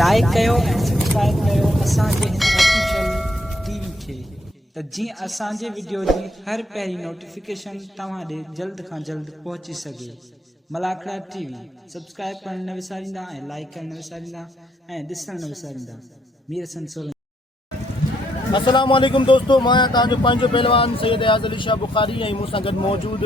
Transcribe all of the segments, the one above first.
Like कयो ऐं subscribe कयो असांजे हिन ऑफिशियल टीवी खे त जीअं असांजे वीडियो जी हर पहिरीं नोटिफिकेशन तव्हां ॾे जल्द खां जल्द पहुची सघे। मलाखड़ा टीवी सब्सक्राइब करण न विसारींदा ऐं लाइक करण न विसारींदा ऐं ॾिसण न विसारींदा। मीर हसन सोलंकी। अस्सलाम वालेकुम दोस्तों, मैं तव्हांजो पंहिंजो पहलवान सैयद एयाज़ अली शाह बुखारी ऐं मूंसां गॾु मौजूद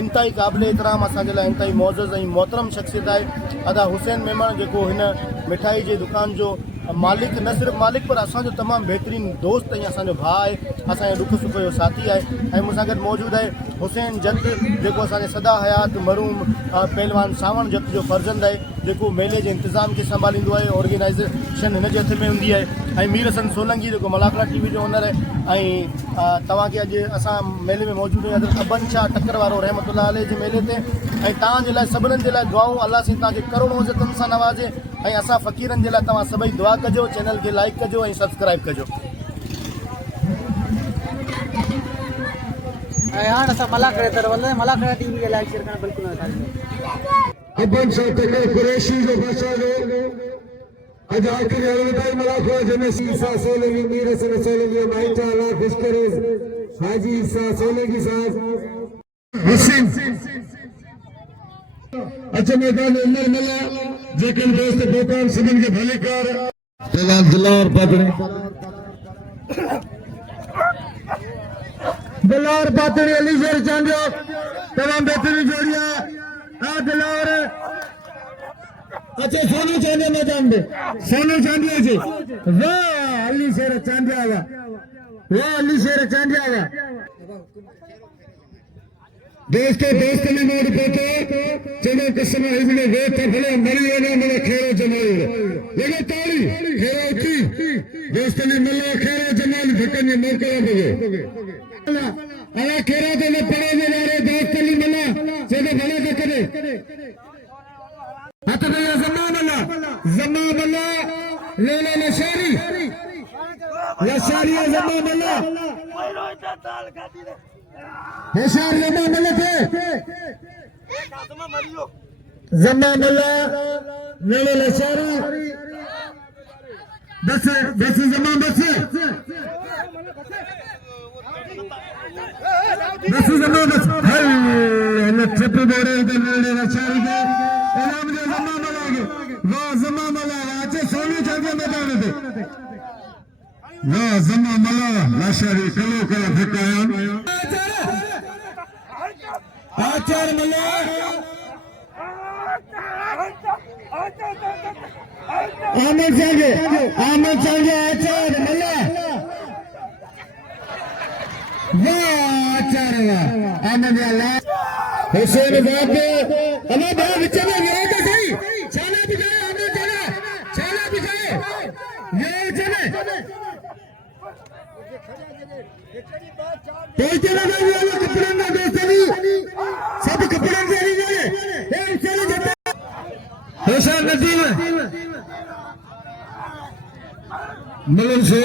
इंतहाई क़ाबिल एहतराम असांजे लाइ इंतहाई मोअज़्ज़ज़ ऐं मोहतरम शख़्सियत आहे अदा हुसैन मेमण, जेको हिन मिठाई जे दुकान जो मालिक, न सिर्फ़ु मालिक पर असांजो तमामु बहितरीन दोस्त ऐं असांजो भाउ आहे, असांजे दुख सुख जो साथी आहे। ऐं मूंसां गॾु मौजूदु आहे हुसैन जत, जेको असांजे सदा हयात मरूम पहलवान सावण जत जो फर्ज़ंद आहे, जेको मेले जे इंतिज़ाम खे संभालींदो आहे, ऑर्गेनाइज़ेशन हिन जे हथ में हूंदी आहे। ऐं मीर हसन सोलंकी, जेको मलाखड़ा टीवी जो ओनर आहे। ऐं तव्हांखे अॼु असां मेले में मौजूदु आहियूं हज़रत अबन शाह टकर वारो रहमतुल्लाह अलैह जे मेले ते। ऐं तव्हांजे लाइ सभिनीनि जे लाइ दुआऊं, अल्लाह साईं तव्हांखे करोड़ों इज़तनि सां नवाज़े। ऐं असां फ़क़ीरनि जे लाइ तव्हां सभई दुआ कजो, चैनल खे लाइक कजो ऐं सब्सक्राइब कजो। ऐं हाणे असां मलाखड़ा तरफ़ मलाखड़ा टीवी खे लाइक शेयर करणु बिल्कुलु न विसारिजो। अबन शाह टकर कुरैशी जो बादशाह जो अज आखिरी अलविदाई मलाखड़ा जनसी ईसा सोलंकी, मीर हसन सोलंकी, माइटा अला खुशकरेज हाजी ईसा सोलंकी साहब हुसैन अच्छा मैदान उमर मल्ला, जेकन दोस्त बोकान सभिनि खे भली कर पहलवान दिलावर पातड़ी अली शेर चांडियो तमाम बेहतरीन जोड़िया आ दिलावर। अच्छा सोनू चांडिया मैदान में, सोनू चांडिया जी वाह, अली शेर चांडिया वाह, अली शेर चांडिया वाह। दोस्तों दोस्त ने मोड़ पोते चलो कसम हिजने वेट भले मरी वने मेरे खेरो जमाल लगे ताली खेरो की दोस्त ने मल्ला खेरो जमाल भटन ने मौका लगे अला खेरो तो ने पड़े ने रे दोस्त ने मल्ला चले भले तो करे हाथ में जमा मल्ला ले ले लशारी जमा मल्ला होशियार जमा मल्ला थे जमा मल्ला ले लशारी बस बस जमा बस बस जमा बस हल न चप बोरे दे ले लशारी के इनाम दे जमा मल्ला के वाह जमा मल्ला आज सोनी चांदी मैदान पे वाह जमा मल्ला लशारी कलो कला फिकाया आचार मल्ला आमद चाहिए आचार मल्ला वाह आचार वाह आमद हुसैन बाबू हमें बाबू चले गए तो सही छाला बिछाए आमद चला छाला बिछाए ये चले पहुंचे ना वाला कपड़े ना दोस्तनी सब कपड़े से नहीं गए ए चले जाते हुसैन नदीम मलन से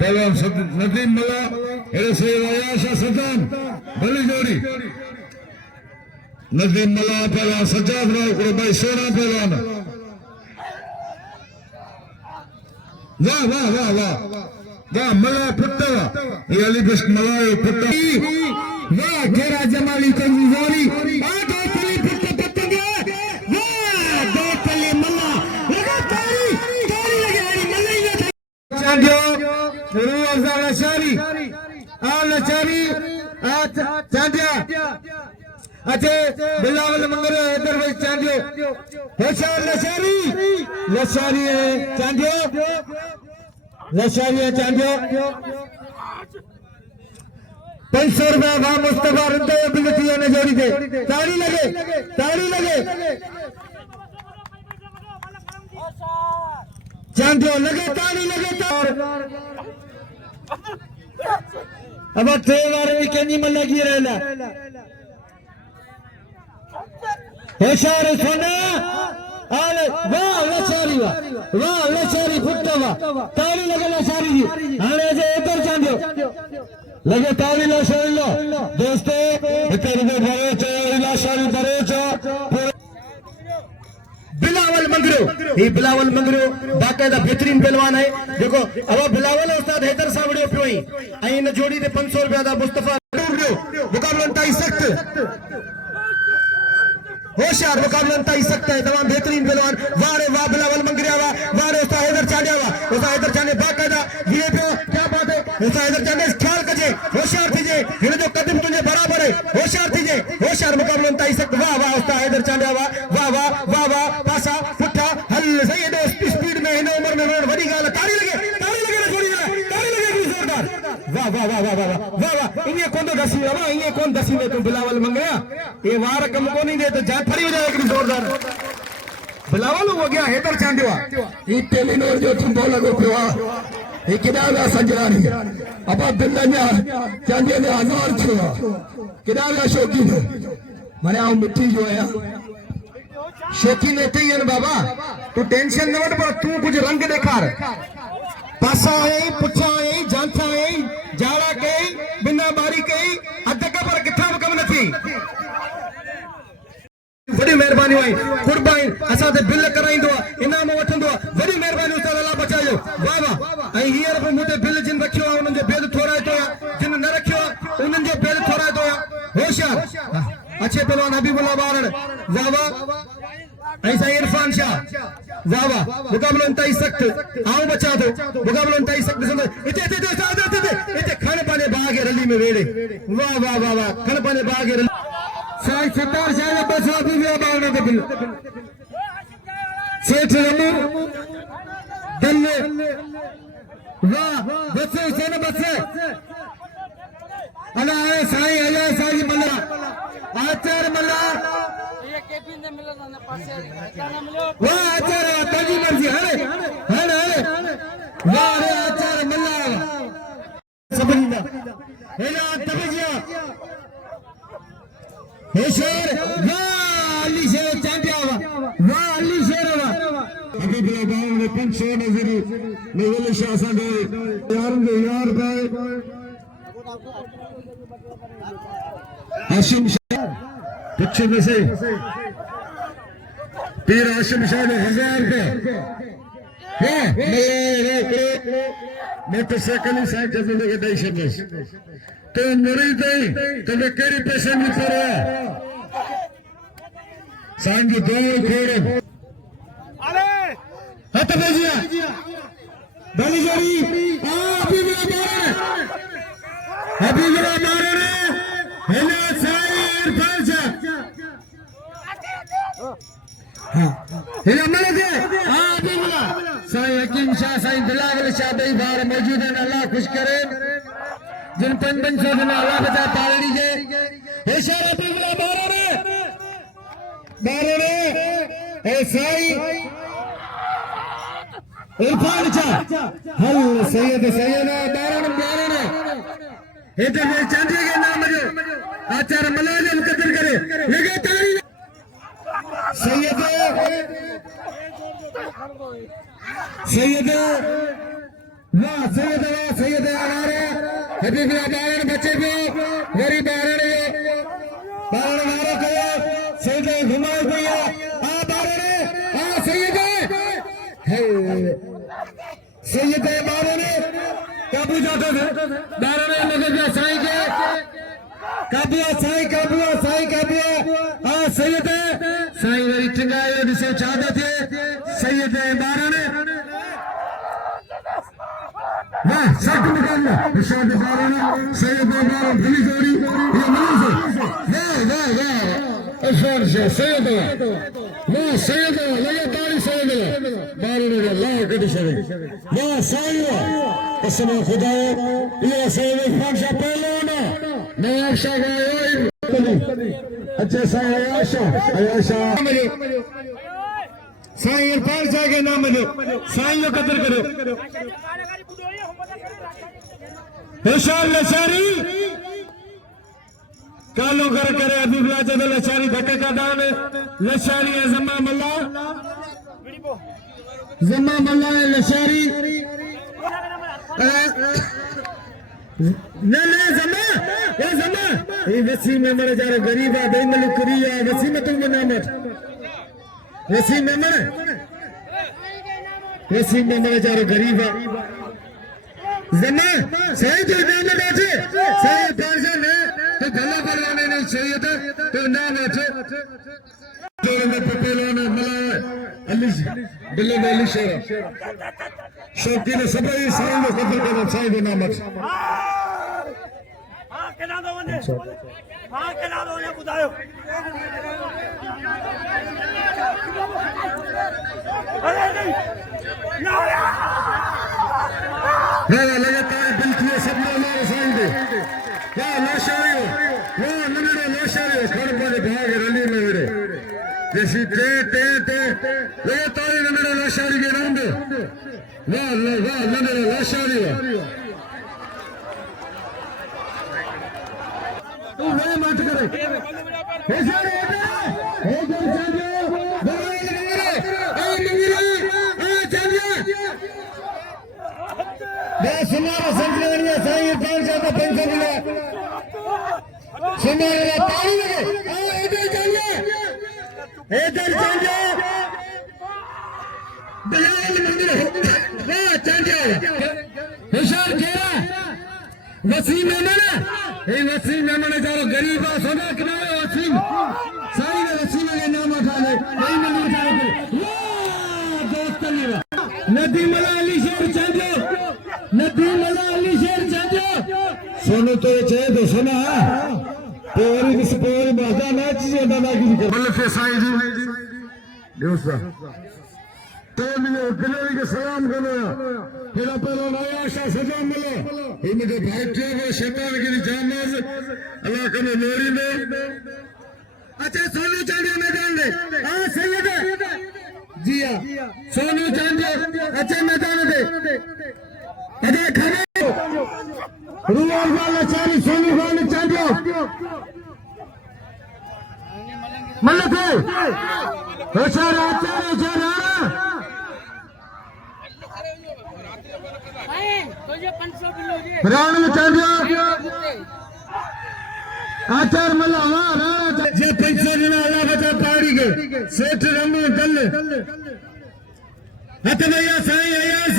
पहलवान नदीम मला एरे से आयाशा सदान भली जोड़ी नदीम मला पहलवान सज्जाद राव को भाई सोना पहलवान वाह वाह वाह वाह वाह मला पुट्टा ये अली बिस्क मला पुट्टा वाह घेरा जमाली कंजूरी आ दोस्तली पुट्टा पतंग वाह दोस्तली मला लगा तारी तारी लगे हरी मलाई ना चांडियो रुआ लशारी आ लशारी आ चांडिया अच्छे बिलावल मंगरे इधर भाई चांडियो होशियार लशारी है चांडियो लशारिया चांडियो 500 रुपया वाह मुस्तफा रुंदे बिलतिया ने जोड़ी दे ताड़ी लगे चांडियो लगे ताड़ी लगे अब तेवार भी केनी मल्ला की रहला होशियार सोना आले वाह लशारी फुट्टा वाह ताली लगे लशारी जी हाणे जे इधर चांडियो लगे ताली लशारी लो दोस्तों इधर भरे चो लशारी भरे चो बिलावल मंगरो ही बिलावल मंगरो बाकायदा बेहतरीन पहलवान है देखो अब बिलावल उस्ताद हैदर साहब विडियो पियो आई इन जोड़ी ते 500 रुपया दा मुस्तफा मुकाबलो इंतहाई सख्त होशियार मुकाबला इंतहाई सख्त है तमाम बेहतरीन पहलवान वाह रे वाह बिलावल मंगरिया वाह रे उस्ताद हैदर चाडिया वाह उस्ताद हैदर चाने बाकायदा ये पियो क्या बात है उस्ताद हैदर चाने ख्याल कजे होशियार थीजे इन जो कदम तुझे बराबर है होशियार थीजे होशियार मुकाबलो इंतहाई सख्त वाह वाह उस्ताद हैदर चाडिया वाह पासा पुठा हल सही है स्पीड में इन उम्र में बड़ी गाल ताली लगे ना जोड़ी ताली लगे जोरदार वाह इन्हें कौन तो दसी बाबा इन्हें कौन दसी में तुम बिलावल मंगया ये वार कम को नहीं दे तो जान फरी हो जाएगी जोरदार बिलावल हो गया हैदर चांदिवा ये टेलीनोर जो तुम बोला को पिवा ये किदागा संजरानी अब बिल्लाया चांदिया ने हजार छुआ किदागा शौकीन मने आओ मिट्टी जो है शौकीन है ही है बाबा तू टेंशन न वठ पर तू कुछ रंग दिखार पासा आई पुछा आई जानता आई जाड़ा कई बिना बारी कई अध पर किथा कम न थी बड़ी मेहरबानी हुई कुर्बानी असा ते बिल कराइंदो इनाम वठंदो बड़ी मेहरबानी उस्ताद अल्लाह बचायो वाह वाह आई हीयर पे मुते बिल जिन रखियो उनन जो बेद थोड़ा तो जिन न रखियो उनन जो बेद थोड़ा तो होशियार अच्छे पहलवान हबीबुल्लाह बारण वाह वाह ऐसा इरफान शाह वाह वाह मुकाबला इंतहाई सख्त आओ बचा दो मुकाबला इंतहाई सख्त सुनो इते खाने पाने बाग रली में वेड़े वाह वाह वाह वाह खाने पाने बाग रली साई सत्तार शाह बस अभी भी बागने के बिल सेठ रमू दल्ले वाह बच्चे से न बच्चे अला आए साई मल्ला आचार मल्ला वाह आचार ताजी मर्जी हरे वाह रे आचार मल्ला सबंदा हेला तबजिया हे शेर वाह अली शेर चांदिया वाह अली शेर वाह अभी बिलावल ने 500 नजरी लेवल शाह संगे यार भाई हाशिम शाह पीछे में से पीर हाशिम शाह ने 1000 रुपए मोटरसाइकिल साइड जब लगे दई तो मरी दई तो मैं केरी पैसे नहीं पड़ा सांग दो खोड़ अरे हट भेजिया बली जोड़ी अभी बिला मारे रे हेलो साईर फरजा हेलो मले दे अभी बिला साईं हकीम शाह साईं बिलावल शाह भाई बाहर मौजूद है अल्लाह खुश करे जिन 500 दिन अल्लाह बता पालड़ी जे हे शाह अभी बिला मारे रे ए साईं इरफान शाह हल सैयद बारण इधर में चांदी के नाम जो आचार मलाजम कदर करे लगे ताली सैयद हमारे हबीबुल्लाह बारण बच्चे भी गरीब बारण मारो करो सैयद घुमाओ भैया आ बारण आ सैयद बारण काबू जाते थे बारण लगे साईं के काबुआ हाँ सैयद साईं वरी टिंगायो दिसे चाहते थे सैयद बारण वाह सख्त मुकाबला इरशाद बारण सैयद बारण दिली जोड़ी ये मनीष वाह इरफान शाह सैयद वाह सैयद लगे ताली सैयद बारण अल्लाह कदी शरे वाह साईं कसम खुदा ये सैयद इरफान शाह पहलवान नया शाह अच्छा साईं आयशा साईं इरफान शाह के नाम मिलो साईं जो कदर करो होशियार लचारी कालो कर करे हबीबुल्लाह जब लचारी धक्का का दान लचारी है जम्मा मल्ला है लचारी न जमा ये वसी में मर जा गरीबा बेमल कुरिया वसी में तुम नामत वसी में मर वसीम मेमण चारो गरीब है जना सही तो नाम बैठे सही पार्षद ने तो भला परवाने नहीं चाहिए था तो ना बैठे जोड़ने पे पहलवान मला अली बिल्ले अली शेर शौकीन सभी साईं को कदर करना साईं के नाम हां केना दो वने बुधायो अरे नहीं ना लगातार बिल्कुल सब हमारे साईं दे क्या लाशारियो वो नन्हे लाशारियो खड़ पड़े भाग रली में मेरे जैसी ते लगातार नन्हे लाशारी के नाम दे वाह नन्हे लाशारियो तू वे मत करे हे सारे हे कर जाओ सुनारा संजय साईं पांचा का पंचा मिला सुनारा पानी लगे इधर चाहिए बिलाल मंदिर वाह चाहिए होशियार घेरा वसीम मेमण ये वसीम मेमण जारो गरीब आ सोना किनारे वसीम साईं ने वसीम के नाम उठा ले नहीं मंदिर जारो वाह दोस्त लीवा नदी मला अली शेर चाहिए नदी मला अली शेर चाहिए सोनू तो चाहिए तो सुना पोरी किस पोरी बाजा मैच ज्यादा ना की कर मतलब के साईं जी दोस्त तो मुझे गिलोरी के सलाम करो फिर पहले नया शाह सजा मिलो ये मुझे भाइयों को शैतान की जामाज अल्लाह करे नूरी में अच्छा सोनू चांदी मैदान दे हां सैयद जी हां सोनू चांदी अच्छा मैदान दे अरे खड़े रुवाल वाला चाली सोनू वाले चांदी मल्लक होशियार आचार्य जरा राण में चांदिया आचार मल्ला राणा जे 500 जना अल्लाह बचा पाड़ी के सेठ रमू दल हत भैया साईं अयास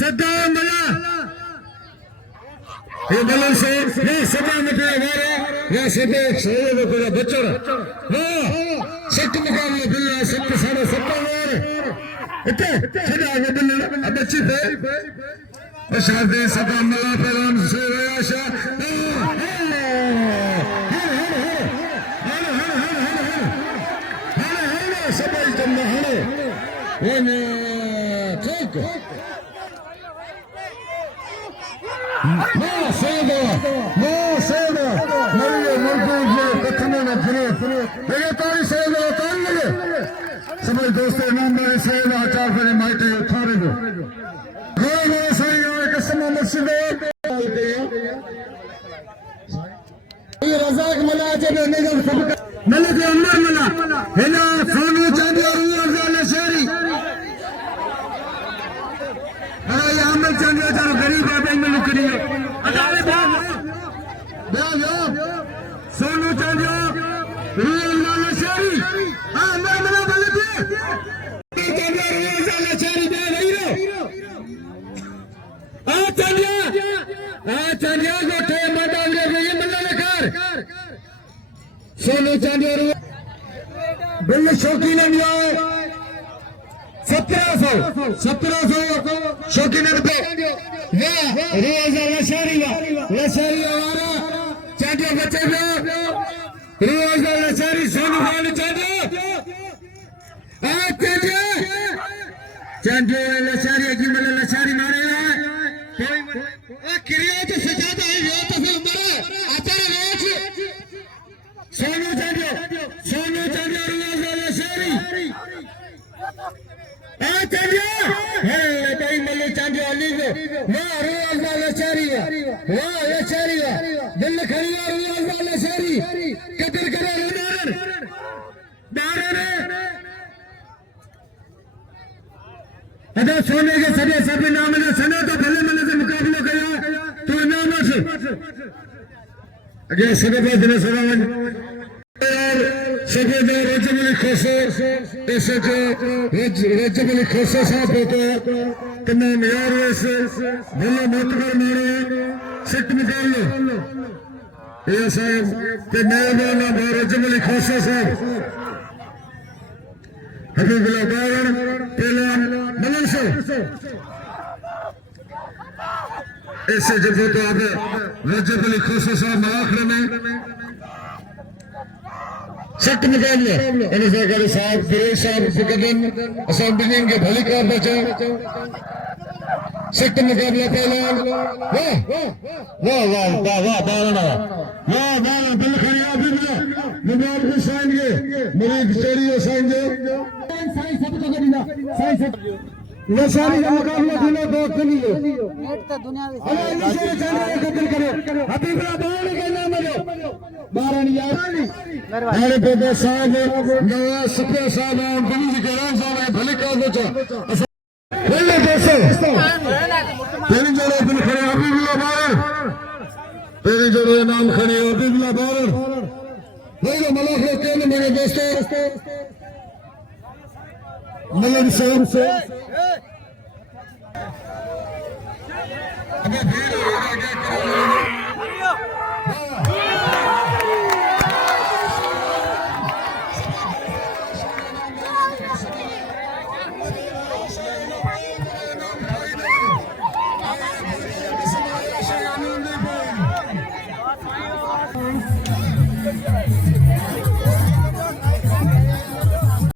सदा मल्ला ये बलन से ये सदा मिटे हमारे ये सदा सही को बच्चों वाह सत्य मुकाबला बिल्ला सत्य सारा सत्ता इतने सदा वो बिल्ला अब अच्छी थे शादी सदा मल्ला पैराम से आशा सब जन्म है वो ठीक समझ दोस्तों नाम मेरे सैयद आचार फिर माइटे थारे दो गोरे सही कसम मस्जिद ये रज़ाक मला जब निगम सब मलक उमर मला हेला सोनू चांदी और अफजल शहरी अरे ये अमल चांदी चारो गरीब आदमी में लुकरी है अदाले भाग सोनू चांदी अफजल शहरी हां अमर मला मलक चांदी अफजल शहरी दे रही रो आ चांदिया गोठे मैदान ले ये मल्ला कर सोनू चांदी और बिल शौकीन लिया 1700 शौकीन पे वाह रियाजा लशारी हमारा चांदिया बच्चे रियाजा लशारी सोनू खान चांदिया चांदिया लशारी की मतलब लशारी मारेगा क्रिया तो सजाता है ये तो फिर उम्र आचार्य रोज सोनू चांदिया रियाजा लशारी चांदिया है भाई मल्ले चांदिया अली को वाह रियाजा लशारी वाह लशारी दिल खरीदा रियाजा लशारी कदर करे अदा सोने के सभी नाम ने सना तो भले मने से मुकाबला किया तो इनाम से अगे सभी दिन सरावन यार सभी दे रोज में खोसे ऐसे जो रजब अली खोसे साहब होते तमाम यार ऐसे भले मोतबर मारे सिट निकाल लो ये साहब के मेहरबान रजब अली खोसे साहब हबीबुल्लाह बाबर पहलवान मलन से ऐसे जब तो आप रजब अली खोसे साहब मलाखड़े में सट मुकाबला अनसाकारी साहब फिरोज साहब फिकदन असां बिन्हीं के भली कार बचा सट मुकाबला पहलवान वाह वाह वाह वाह वाह बारना वाह बारना दिल खड़िया भी मिला मुबारक हुसैन के मुरीद चोरी हुसैन जो साईं सब को करीना साईं सब नशारी का मुकाबला दिलो दोस्त लिए नेट तो दुनिया में अरे नशे चल रहे कत्ल करो हबीबुल्लाह बाबर के नाम लो बारन यारानी हमारे बेटे साहब नवाज सुखिया साहब और बनी के राम साहब भले कार बचा पहले दोस्तों तेरी जोड़े दिन खड़े हबीबुल्लाह बाबर तेरी जोड़े नाम खड़े हबीबुल्लाह बाबर मेरे मलाख के मेरे दोस्तों मलन साहब से अबे भीड़ हो गया क्या करोगे